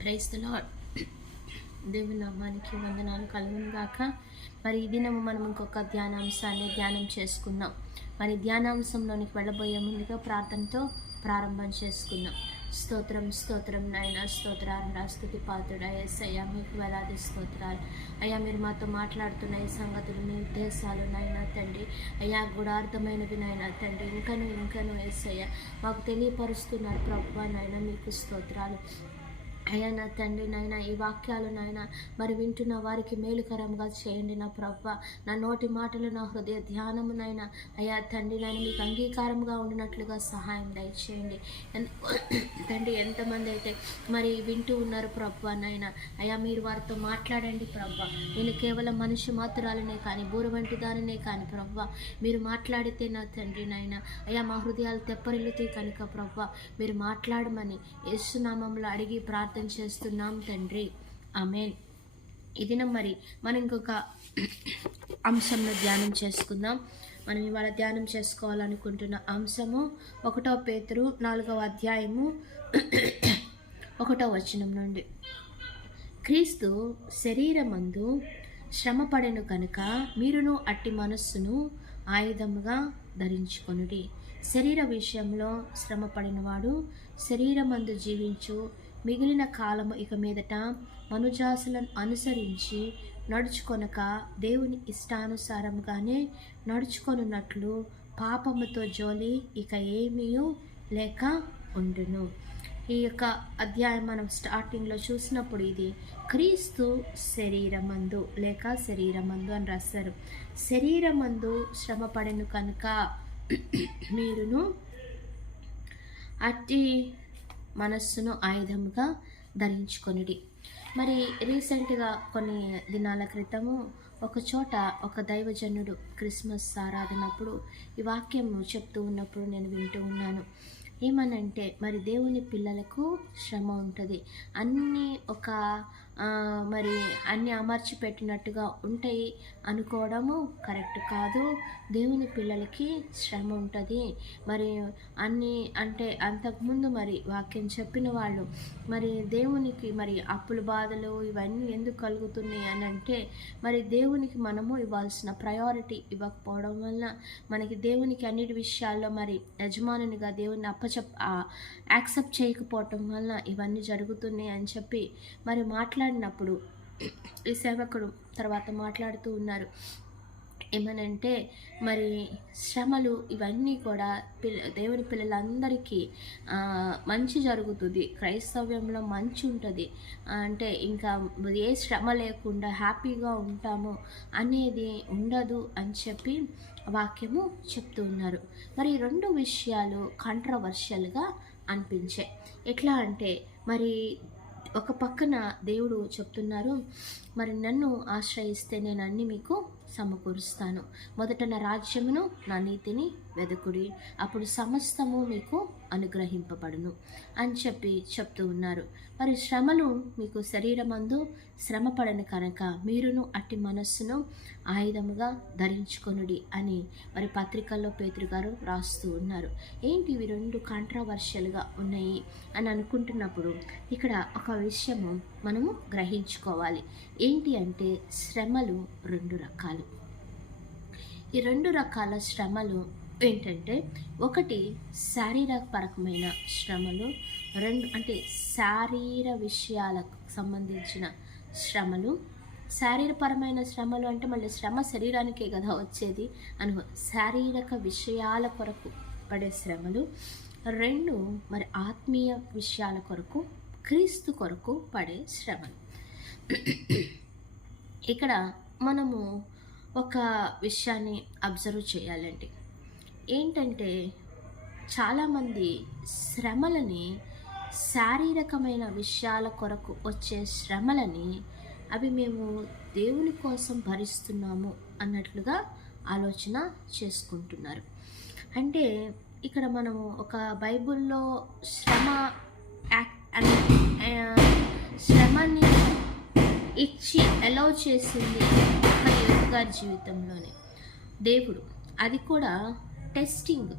Praise the lord. దేవుని నామానికి వందనాలు కలుగును గాక. మరి ఈ దినము మనం ఇంకొక ధ్యానాంశాన్ని ధ్యానం చేసుకుందాం. మరి ధ్యానాంశంలోనికి వెళ్ళబోయే ముందుగా ప్రార్థనతో ప్రారంభం చేసుకుందాం. స్తోత్రం స్తోత్రం నాయన, స్తోత్రాలు స్తుతి పాత్రుడా యేసయ్యా, మీకు వేలాది స్తోత్రాలు అయ్యా. మీరు మాతో మాట్లాడుతున్న ఈ సంగతులు, మీ ఉద్దేశాలు నాయన తండ్రి అయ్యా, గూఢార్థమైనవి నాయన తండ్రి, ఇంకను యేసయ్యా మాకు తెలియపరుస్తున్నారు ప్రభువా నాయన, మీకు స్తోత్రాలు అయ్యా. నా తండ్రి నాయన, ఈ వాక్యాలు నాయన మరి వింటున్న వారికి మేలుకరంగా చేయండి నా ప్రభువా. నా నోటి మాటలు, నా హృదయ ధ్యానము నాయన అయ్యా తండ్రి నాయన మీకు అంగీకారంగా ఉండినట్లుగా సహాయం దయచేయండి తండ్రి. ఎంతమంది అయితే మరి వింటూ ఉన్నారు ప్రభువా నాయన అయ్యా, మీరు వారితో మాట్లాడండి ప్రభువా. నేను కేవలం మనిషి మాత్రాలనే కానీ, బూర వంటి దానినే కానీ ప్రభువా, మీరు మాట్లాడితే నా తండ్రి నాయన అయ్యా మా హృదయాలు తెప్పరిల్లుతాయి కనుక ప్రభువా, మీరు మాట్లాడమని యేసునామంలో అడిగి ప్రార్థన చేస్తున్నాం తండ్రి, ఆమేన్. ఈ దినం మరి మనం ఇంకొక అంశంలో ధ్యానం చేసుకుందాం. మనం ఇవాళ ధ్యానం చేసుకోవాలనుకుంటున్న అంశము 1 పేతురు 4వ అధ్యాయము 1వ వచనం నుండి. క్రీస్తు శరీరమందు శ్రమపడెను కనుక మీరును అట్టి మనస్సును ఆయుధముగా ధరించుకొనుడి. శరీర విషయంలో శ్రమపడినవాడు శరీరమందు జీవించు మిగిలిన కాలము ఇక మీదట మనుజాసులను అనుసరించి నడుచుకొనక దేవుని ఇష్టానుసారంగానే నడుచుకొనున్నట్లు పాపముతో జోలి ఇక ఏమీ లేక ఉండును. ఈ యొక్క అధ్యాయం మనం స్టార్టింగ్లో చూసినప్పుడు ఇది క్రీస్తు శరీరమందు లేక శరీరమందు అని రాశారు. శరీరమందు శ్రమపడెను కనుక మీరును అట్టి మనస్సును ఆయుధముగా ధరించుకొనిడి. మరి రీసెంట్గా కొన్ని దినాల క్రితము ఒక చోట ఒక దైవజనుడు క్రిస్మస్ ఆరాధనప్పుడు ఈ వాక్యం చెప్తూ ఉన్నప్పుడు నేను వింటూ ఉన్నాను. ఏమనంటే మరి దేవుని పిల్లలకు శ్రమ ఉంటుంది, అన్నీ ఒక మరి అన్నీ అమర్చి పెట్టినట్టుగా ఉంటాయి అనుకోవడము కరెక్ట్ కాదు. దేవుని పిల్లలకి శ్రమ ఉంటుంది. మరి అన్నీ అంటే అంతకుముందు మరి వాక్యం చెప్పిన వాళ్ళు మరి దేవునికి మరి అప్పుల బాధలు ఇవన్నీ ఎందుకు కలుగుతున్నాయి అని అంటే మరి దేవునికి మనము ఇవ్వాల్సిన ప్రయారిటీ ఇవ్వకపోవడం వల్ల మనకి దేవునికి అన్నిటి విషయాల్లో మరి యజమానునిగా దేవుని యాక్సెప్ట్ చేయకపోవటం వల్ల ఇవన్నీ జరుగుతున్నాయి అని చెప్పి మరి మాట్లాడినప్పుడు ఈ సేవకుడు తర్వాత మాట్లాడుతూ ఉన్నారు. ఏమనంటే మరి శ్రమలు ఇవన్నీ కూడా దేవుని పిల్లలందరికీ మంచి జరుగుతుంది, క్రైస్తవ్యంలో మంచి ఉంటుంది అంటే ఇంకా ఏ శ్రమ లేకుండా హ్యాపీగా ఉంటాము అనేది ఉండదు అని చెప్పి వాక్యము చెప్తూ ఉన్నారు. మరి 2 విషయాలు కాంట్రవర్షియల్గా అనిపించాయి. ఎట్లా అంటే మరి ఒక పక్కన దేవుడు చెప్తున్నారు, మరి నన్ను ఆశ్రయిస్తే నేను అన్ని మీకు సమకూరుస్తాను. మొదట నా రాజ్యమును నా నీతిని వెదకుడి, అప్పుడు సమస్తము మీకు అనుగ్రహింపబడును అని చెప్పి చెప్తూ ఉన్నారు. మరి శ్రమలు మీకు శరీరమందు శ్రమపడని కనుక మీరును అట్టి మనస్సును ఆయుధముగా ధరించుకొనుడి అని మరి పత్రికల్లో పేతురు గారు రాస్తూ ఉన్నారు. ఏంటి ఇవి 2 కాంట్రవర్షియల్గా ఉన్నాయి అని అనుకుంటున్నప్పుడు ఇక్కడ ఒక విషయము మనము గ్రహించుకోవాలి. ఏంటి అంటే శ్రమలు 2 రకాలు. ఈ 2 రకాల శ్రమలు ఏంటంటే, ఒకటి శారీరకపరమైన శ్రమలు, 2 అంటే శారీర విషయాలకు సంబంధించిన శ్రమలు. శారీరపరమైన శ్రమలు అంటే మళ్ళీ శ్రమ శరీరానికే కదా వచ్చేది శారీరక విషయాల కొరకు పడే శ్రమలు. 2 మరి ఆత్మీయ విషయాల కొరకు, క్రీస్తు కొరకు పడే శ్రమలు. ఇక్కడ మనము ఒక విషయాన్ని అబ్జర్వ్ చేయాలండి. ఏంటంటే చాలామంది శ్రమలని శారీరకమైన విషయాల కొరకు వచ్చే శ్రమలని అవి మేము దేవుని కోసం భరిస్తున్నాము అన్నట్లుగా ఆలోచన చేసుకుంటున్నారు. అంటే ఇక్కడ మనము ఒక బైబిల్లో శ్రమని ఇచ్చి అలౌ చేసింది ఒక యోబు గారి జీవితంలోనే దేవుడు. అది కూడా టెస్టింగ్.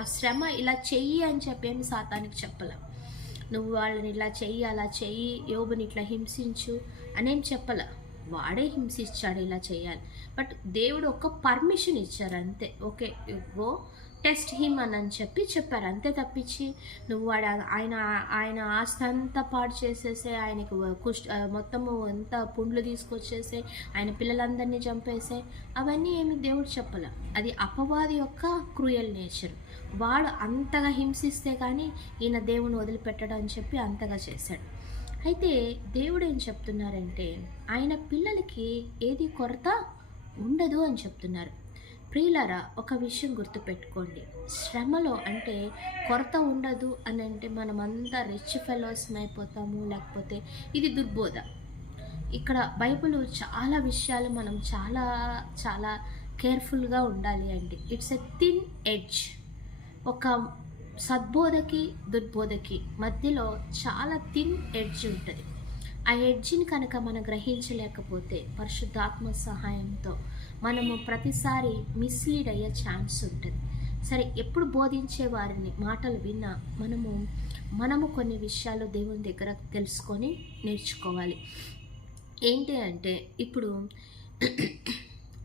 ఆ శ్రమ ఇలా చెయ్యి అని చెప్పేమి సాతానికి చెప్పలేం. నువ్వు వాళ్ళని ఇలా చెయ్యి, అలా చెయ్యి, యోబుని ఇట్లా హింసించు అనేం చెప్పాల. వాడే హింసించాడు ఇలా చేయాలి. బట్ దేవుడు ఒక పర్మిషన్ ఇచ్చారు అంతే. ఓకే, గో టెస్ట్ హిమ్ అని చెప్పారు అంతే తప్పించి నువ్వు ఆయన ఆయన ఆస్తి అంతా పాడు చేసేసే, ఆయనకు మొత్తము ఎంత పుండ్లు తీసుకొచ్చేసే, ఆయన పిల్లలందరినీ చంపేసే, అవన్నీ ఏమి దేవుడు చెప్పలే. అది అపవాది యొక్క క్రూయల్ నేచర్. వాడు అంతగా హింసిస్తే కానీ ఈయన దేవుని వదిలిపెట్టడం అని చెప్పి అంతగా చేశాడు. అయితే దేవుడు ఏం చెప్తున్నారంటే ఆయన పిల్లలకి ఏది కొరత ఉండదు అని చెప్తున్నారు. ప్రియులారా, ఒక విషయం గుర్తుపెట్టుకోండి, శ్రమలో అంటే కొరత ఉండదు అని అంటే మనమంతా రిచ్ ఫెలోస్ అయిపోతాము, లేకపోతే ఇది దుర్బోధ. ఇక్కడ బైబిల్ చాలా విషయాలు మనం చాలా చాలా కేర్ఫుల్గా ఉండాలి అండి. It's a thin edge. ఒక సద్బోధకి దుర్బోధకి మధ్యలో చాలా థిన్ ఎడ్జ్ ఉంటుంది. ఆ ఎడ్జిని కనుక మనం గ్రహించలేకపోతే పరిశుద్ధాత్మ సహాయంతో మనము ప్రతిసారి మిస్లీడ్ అయ్యే ఛాన్స్ ఉంటుంది. సరే, ఎప్పుడు బోధించే వారిని మాటలు విన్నా మనము కొన్ని విషయాలు దేవుని దగ్గర తెలుసుకొని నేర్చుకోవాలి. ఏంటి అంటే ఇప్పుడు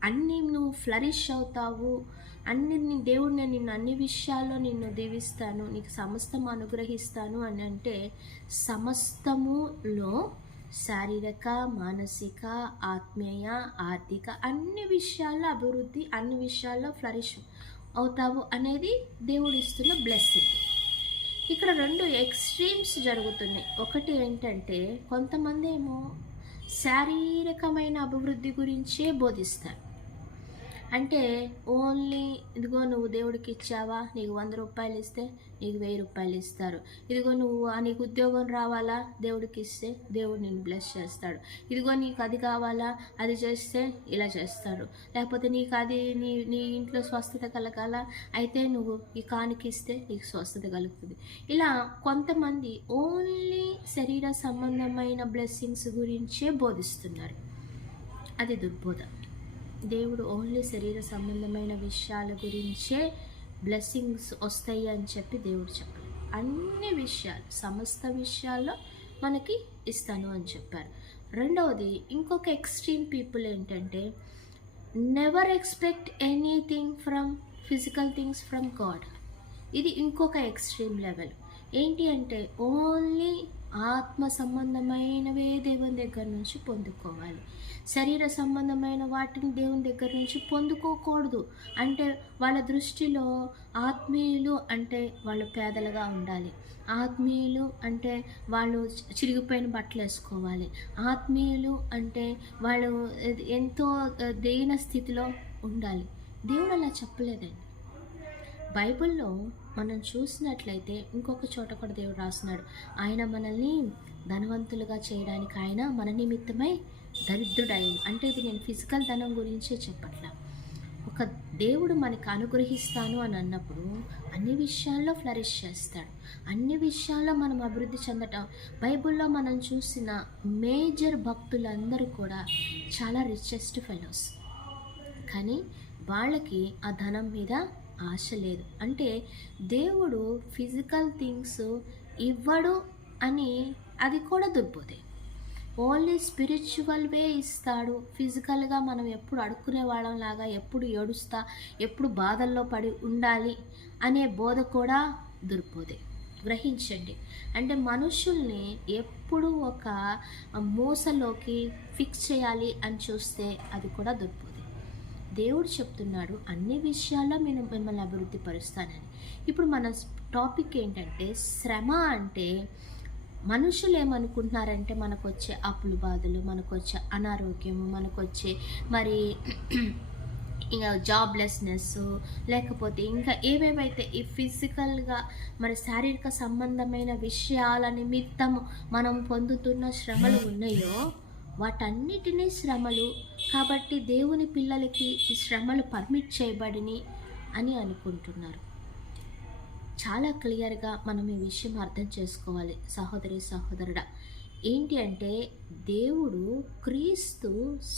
అన్నీ నువ్వు ఫ్లరిష్ అవుతావు, దేవుడు నేను నిన్ను అన్ని విషయాల్లో నిన్ను దీవిస్తాను, నీకు సమస్తం అనుగ్రహిస్తాను అని అంటే సమస్తములో శారీరక, మానసిక, ఆత్మీయ, ఆర్థిక అన్ని విషయాల్లో అభివృద్ధి, అన్ని విషయాల్లో ఫ్లరిష్ అవుతావు అనేది దేవుడు ఇస్తున్న బ్లెస్సింగ్. ఇక్కడ రెండు ఎక్స్ట్రీమ్స్ జరుగుతున్నాయి. ఒకటి ఏంటంటే కొంతమంది ఏమో శారీరకమైన అభివృద్ధి గురించే బోధిస్తారు. అంటే ఓన్లీ ఇదిగో నువ్వు దేవుడికి ఇచ్చావా, నీకు 100 రూపాయలు ఇస్తే నీకు 1000 రూపాయలు ఇస్తారు. ఇదిగో నీకు ఉద్యోగం రావాలా, దేవుడికి ఇస్తే దేవుడు నిన్ను బ్లెస్ చేస్తాడు. ఇదిగో నీకు అది కావాలా, అది చేస్తే ఇలా చేస్తాడు. లేకపోతే నీకు అది నీ ఇంట్లో స్వస్థత కలగాల, అయితే నువ్వు ఈ కానుక ఇస్తే నీకు స్వస్థత కలుగుతుంది. ఇలా కొంతమంది ఓన్లీ శరీర సంబంధమైన బ్లెస్సింగ్స్ గురించే బోధిస్తున్నారు. అది దుర్బోధ. దేవుడు ఓన్లీ శరీర సంబంధమైన విషయాల గురించే బ్లెస్సింగ్స్ వస్తాయి అని చెప్పి దేవుడు చెప్పారు. అన్ని విషయాలు, సమస్త విషయాల్లో మనకి ఇస్తాను అని చెప్పారు. రెండవది, ఇంకొక ఎక్స్ట్రీమ్ పీపుల్ ఏంటంటే never expect anything from physical things from God. ఇది ఇంకొక ఎక్స్ట్రీమ్ లెవెల్. ఏంటి అంటే ఓన్లీ ఆత్మ సంబంధమైనవే దేవుని దగ్గర నుంచి పొందుకోవాలి, శరీర సంబంధమైన వాటిని దేవుని దగ్గర నుంచి పొందుకోకూడదు. అంటే వాళ్ళ దృష్టిలో ఆత్మీయులు అంటే వాళ్ళు పేదలుగా ఉండాలి, ఆత్మీయులు అంటే వాళ్ళు చిరిగిపోయిన బట్టలు వేసుకోవాలి, ఆత్మీయులు అంటే వాళ్ళు ఎంతో దీన స్థితిలో ఉండాలి. దేవుడు అలా చెప్పలేదండి. బైబిల్లో మనం చూసినట్లయితే ఇంకొక చోట కూడా దేవుడు రాస్తున్నాడు, ఆయన మనల్ని ధనవంతులుగా చేయడానికి ఆయన మన నిమిత్తమై దరిద్రుడైన. అంటే ఇది నేను ఫిజికల్ ధనం గురించే చెప్పట్లా. ఒక దేవుడు మనకు అనుగ్రహిస్తాను అని అన్నప్పుడు అన్ని విషయాల్లో ఫ్లరిష్ చేస్తాడు, అన్ని విషయాల్లో మనం అభివృద్ధి చెందటం. బైబిల్లో మనం చూసిన మేజర్ భక్తులందరూ కూడా చాలా రిచెస్ట్ ఫెలోస్, కానీ వాళ్ళకి ఆ ధనం మీద ఆశ లేదు. అంటే దేవుడు ఫిజికల్ థింగ్స్ ఇవ్వడు అని అది కూడా దుర్బోధే. ఓన్లీ స్పిరిచువల్ వే ఇస్తాడు. ఫిజికల్గా మనం ఎప్పుడు అడుక్కునే వాళ్ళం లాగా ఎప్పుడు ఏడుస్తా, ఎప్పుడు బాధల్లో పడి ఉండాలి అనే బోధ కూడా దుర్బోధే. గ్రహించండి. అంటే మనుషుల్ని ఎప్పుడు ఒక మోసలోకి ఫిక్స్ చేయాలి అని చూస్తే అది కూడా దుర్బోధే. దేవుడు చెప్తున్నాడు అన్ని విషయాల్లో నేను మిమ్మల్ని అభివృద్ధి పరుస్తానని. ఇప్పుడు మన టాపిక్ ఏంటంటే శ్రమ. అంటే మనుషులు ఏమనుకుంటున్నారంటే మనకు వచ్చే అప్పులు బాధలు, మనకు వచ్చే అనారోగ్యము, మనకు వచ్చే మరి ఇంకా జాబ్లెస్నెస్, లేకపోతే ఇంకా ఏవేవైతే ఈ ఫిజికల్గా మరి శారీరక సంబంధమైన విషయాల నిమిత్తము మనం పొందుతున్న శ్రమలు ఉన్నాయో వాటన్నిటినీ శ్రమలు కాబట్టి దేవుని పిల్లలకి ఈ శ్రమలు పర్మిట్ చేయబడిని అని అనుకుంటున్నారు. చాలా క్లియర్గా మనం ఈ విషయం అర్థం చేసుకోవాలి సహోదరి సహోదరుడా. ఏంటి అంటే దేవుడు క్రీస్తు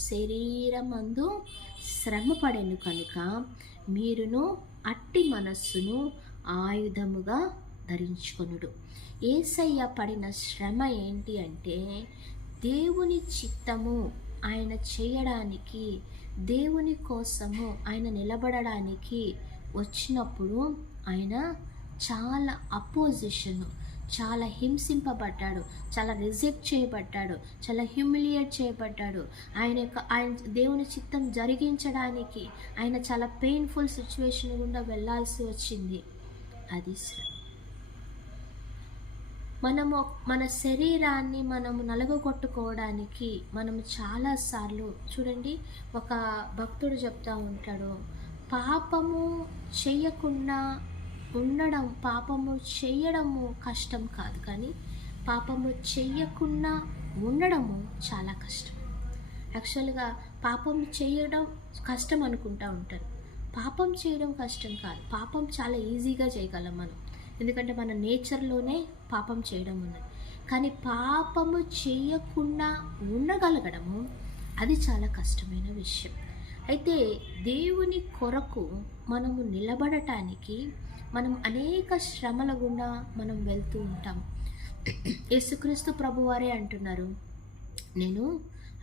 శరీరమందు శ్రమ పడెను కనుక మీరును అట్టి మనస్సును ఆయుధముగా ధరించుకొనుడు. యేసయ్య పడిన శ్రమ ఏంటి అంటే దేవుని చిత్తము ఆయన చేయడానికి, దేవుని కోసము ఆయన నిలబడడానికి వచ్చినప్పుడు ఆయన చాలా అపోజిషను, చాలా హింసింపబడ్డాడు, చాలా రిజెక్ట్ చేయబడ్డాడు, చాలా హ్యూమిలియేట్ చేయబడ్డాడు. ఆయన దేవుని చిత్తం జరిగించడానికి ఆయన చాలా పెయిన్ఫుల్ సిచ్యువేషన్ గుండా వెళ్ళాల్సి వచ్చింది. అది శ్రమ. మనము మన శరీరాన్ని మనము నలగొట్టుకోవడానికి మనము చాలాసార్లు చూడండి, ఒక భక్తుడు చెప్తా ఉంటాడు, పాపము చేయకుండా ఉండడం, పాపము చేయడము కష్టం కాదు, కానీ పాపము చెయ్యకుండా ఉండడము చాలా కష్టం. యాక్చువల్గా పాపం చేయడం కష్టం అనుకుంటా ఉంటారు. పాపం చేయడం కష్టం కాదు, పాపం చాలా ఈజీగా చేయగలం మనం, ఎందుకంటే మన నేచర్లోనే పాపం చేయడం ఉన్నది. కానీ పాపము చేయకుండా ఉండగలగడము అది చాలా కష్టమైన విషయం. అయితే దేవుని కొరకు మనము నిలబడటానికి మనం అనేక శ్రమల గుండా మనం వెళ్తూ ఉంటాం. యేసుక్రీస్తు ప్రభువారే అంటున్నారు, నేను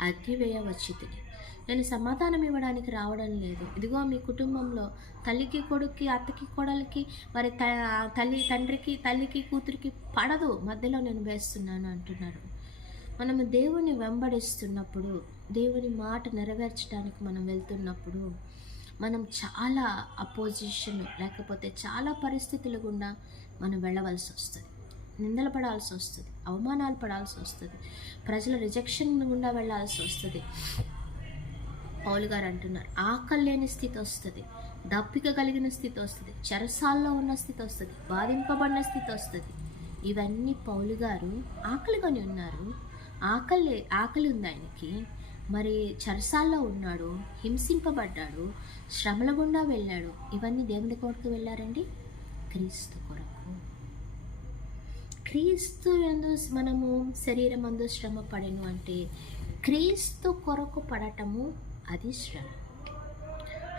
అగ్గివేయ వచ్చితిని, నేను సమాధానం ఇవ్వడానికి రావడం లేదు. ఇదిగో మీ కుటుంబంలో తల్లికి కొడుక్కి, అత్తకి కోడలికి, మరి తండ్రికి తల్లికి కూతురికి పడదు, మధ్యలో నేను వేస్తున్నాను అంటున్నాడు. మనము దేవుని వెంబడిస్తున్నప్పుడు, దేవుని మాట నెరవేర్చడానికి మనం వెళ్తున్నప్పుడు మనం చాలా అపోజిషన్ లేకపోతే చాలా పరిస్థితుల గుండా మనం వెళ్ళవలసి వస్తుంది. నిందలు పడాల్సి వస్తుంది, అవమానాలు పడాల్సి వస్తుంది, ప్రజల రిజెక్షన్ గుండా వెళ్ళాల్సి వస్తుంది. పౌలు గారు అంటున్నారు, ఆకలి లేని స్థితి వస్తుంది, దప్పిక కలిగిన స్థితి వస్తుంది, చెరసాల్లో ఉన్న స్థితి వస్తుంది, బాధింపబడిన స్థితి వస్తుంది. ఇవన్నీ పౌలు గారు ఆకలిగానే ఉన్నారు, ఆకలి ఉంది ఆయనకి, మరి చెరసాల్లో ఉన్నాడు, హింసింపబడ్డాడు, శ్రమల గుండా వెళ్ళాడు. ఇవన్నీ దేవుని కొరకు వెళ్ళారండి, క్రీస్తు కొరకు. క్రీస్తు యందు మనము శరీరం అందు శ్రమ పడెను అంటే క్రీస్తు కొరకు పడటము అది శ్రమ,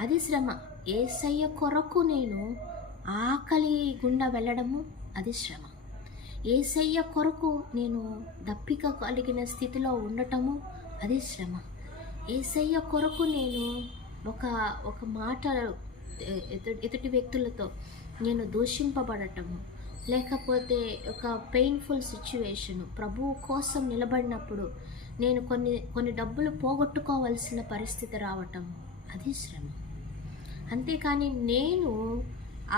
అది శ్రమ. యేసయ్య కొరకు నేను ఆకలి గుండా వెళ్ళడము అది శ్రమ. యేసయ్య కొరకు నేను దప్పిక కలిగిన స్థితిలో ఉండటము అది శ్రమ. యేసయ్య కొరకు నేను ఒక మాట ఎదుటి వ్యక్తులతో నేను దూషింపబడటము, లేకపోతే ఒక పెయిన్ఫుల్ సిచ్యువేషను, ప్రభువు కోసం నిలబడినప్పుడు నేను కొన్ని డబ్బులు పోగొట్టుకోవాల్సిన పరిస్థితి రావటం అది శ్రమ. అంతేకాని నేను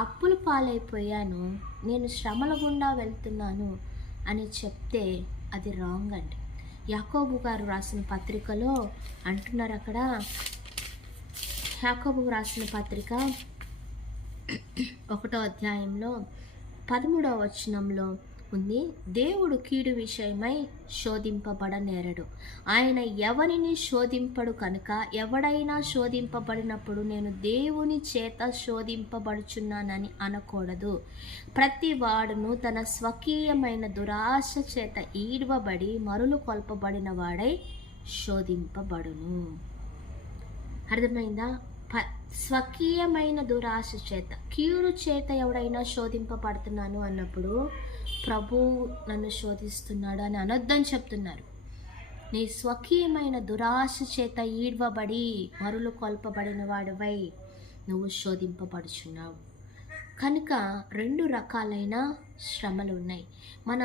అప్పుల పాలైపోయాను, నేను శ్రమల గుండా వెళ్తున్నాను అని చెప్తే అది రాంగ్ అండి. యాకోబు గారు రాసిన పత్రికలో అంటున్నారు, అక్కడ యాకోబు రాసిన పత్రిక 1వ అధ్యాయంలో 13వ వచనంలో ఉంది, దేవుడు కీడు విషయమై శోధింపబడనేరడు, ఆయన ఎవరిని శోధింపడు కనుక ఎవడైనా శోధింపబడినప్పుడు నేను దేవుని చేత శోధింపబడుచున్నానని అనకూడదు. ప్రతి వాడును తన స్వకీయమైన దురాశ చేత ఈడ్వబడి మరులు కొల్పబడిన వాడై శోధింపబడును. అర్థమైందా? స్వకీయమైన దురాశ చేత, కీడు చేత ఎవడైనా శోధింపబడుతున్నాను అన్నప్పుడు ప్రభువు నన్ను శోధిస్తున్నాడు అని అనొద్దని చెప్తున్నారు. నీ స్వకీయమైన దురాశ చేత ఈడ్వబడి మరులు కొల్పబడిన వాడివై నువ్వు శోధింపబడుచున్నావు. కనుక 2 రకాలైన శ్రమలు ఉన్నాయి. మన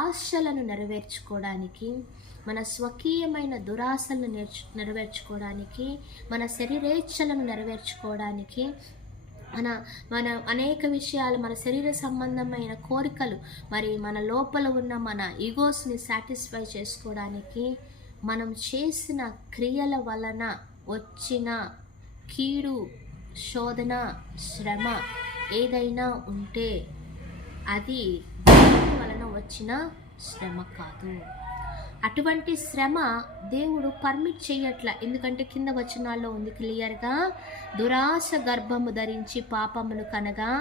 ఆశలను నెరవేర్చుకోవడానికి, మన స్వకీయమైన దురాశలను నెరవేర్చుకోవడానికి, మన శరీరేచ్ఛలను నెరవేర్చుకోవడానికి, మన అనేక విషయాలు, మన శరీర సంబంధమైన కోరికలు, మరి మన లోపల ఉన్న మన ఈగోస్ని సాటిస్ఫై చేసుకోవడానికి మనం చేసిన క్రియల వలన వచ్చిన కీడు, శోధన, శ్రమ ఏదైనా ఉంటే అది దేవుని వలన వచ్చిన శ్రమ కాదు. అటువంటి శ్రమ దేవుడు పర్మిట్ చేయట్లా. ఎందుకంటే కింద వచనాల్లో ఉంది క్లియర్గా, దురాశ గర్భము ధరించి పాపమును కనగా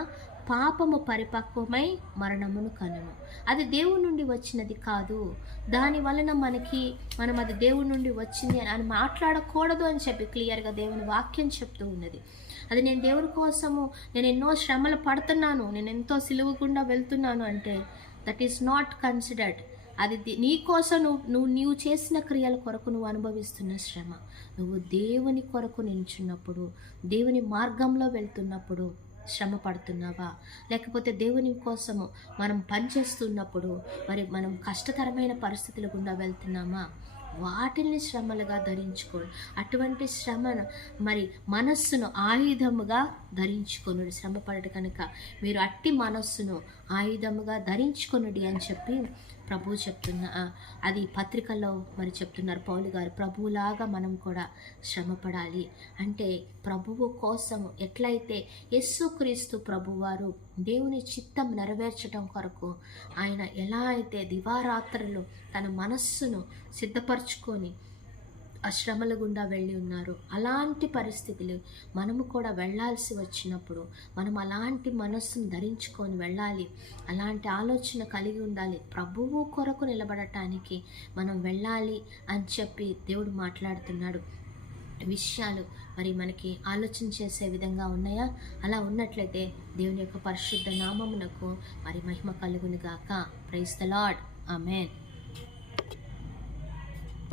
పాపము పరిపక్వమై మరణమును కనును. అది దేవుని నుండి వచ్చినది కాదు. దాని వలన మనం అది దేవుని నుండి వచ్చింది అని మాట్లాడకూడదు అని చెప్పి క్లియర్గా దేవుని వాక్యం చెప్తూ ఉన్నది. అది నేను దేవుని కోసము నేను ఎన్నో శ్రమలు పడుతున్నాను, నేను ఎంతో సిలువ గుండా వెళ్తున్నాను అంటే దట్ ఈస్ నాట్ కన్సిడర్డ్. అది నీ కోసం నీవు చేసిన క్రియల కొరకు నువ్వు అనుభవిస్తున్న శ్రమ. నువ్వు దేవుని కొరకు నిల్చున్నప్పుడు, దేవుని మార్గంలో వెళ్తున్నప్పుడు శ్రమ పడుతున్నావా? లేకపోతే దేవుని కోసము మనం పనిచేస్తున్నప్పుడు మరి మనం కష్టతరమైన పరిస్థితుల గుండా వెళ్తున్నామా? వాటిని శ్రమలుగా ధరించుకోడు. అటువంటి శ్రమను మరి మనస్సును ఆయుధముగా ధరించుకొనుడి. శ్రమ పడడు కనుక మీరు అట్టి మనస్సును ఆయుధముగా ధరించుకొనుడి అని చెప్పి ప్రభువు అది పత్రికల్లో మరి చెప్తున్నారు పౌలు గారు. ప్రభువులాగా మనం కూడా శ్రమ పడాలి అంటే ప్రభువు కోసం ఎట్లయితే యేసుక్రీస్తు ప్రభువారు దేవుని చిత్తం నెరవేర్చడం కొరకు ఆయన ఎలా అయితే దివారాత్రులు తన మనస్సును సిద్ధపరచుకొని ఆ శ్రమల గుండా వెళ్ళి ఉన్నారు, అలాంటి పరిస్థితులు మనము కూడా వెళ్ళాల్సి వచ్చినప్పుడు మనం అలాంటి మనస్సును ధరించుకొని వెళ్ళాలి. అలాంటి ఆలోచన కలిగి ఉండాలి. ప్రభువు కొరకు నిలబడటానికి మనం వెళ్ళాలి అని చెప్పి దేవుడు మాట్లాడుతున్నాడు. విషయాలు మరి మనకి ఆలోచన చేసే విధంగా ఉన్నాయా? అలా ఉన్నట్లయితే దేవుని యొక్క పరిశుద్ధ నామమునకు మరి మహిమ కలుగును గాక. Praise the lord. ఆమేన్.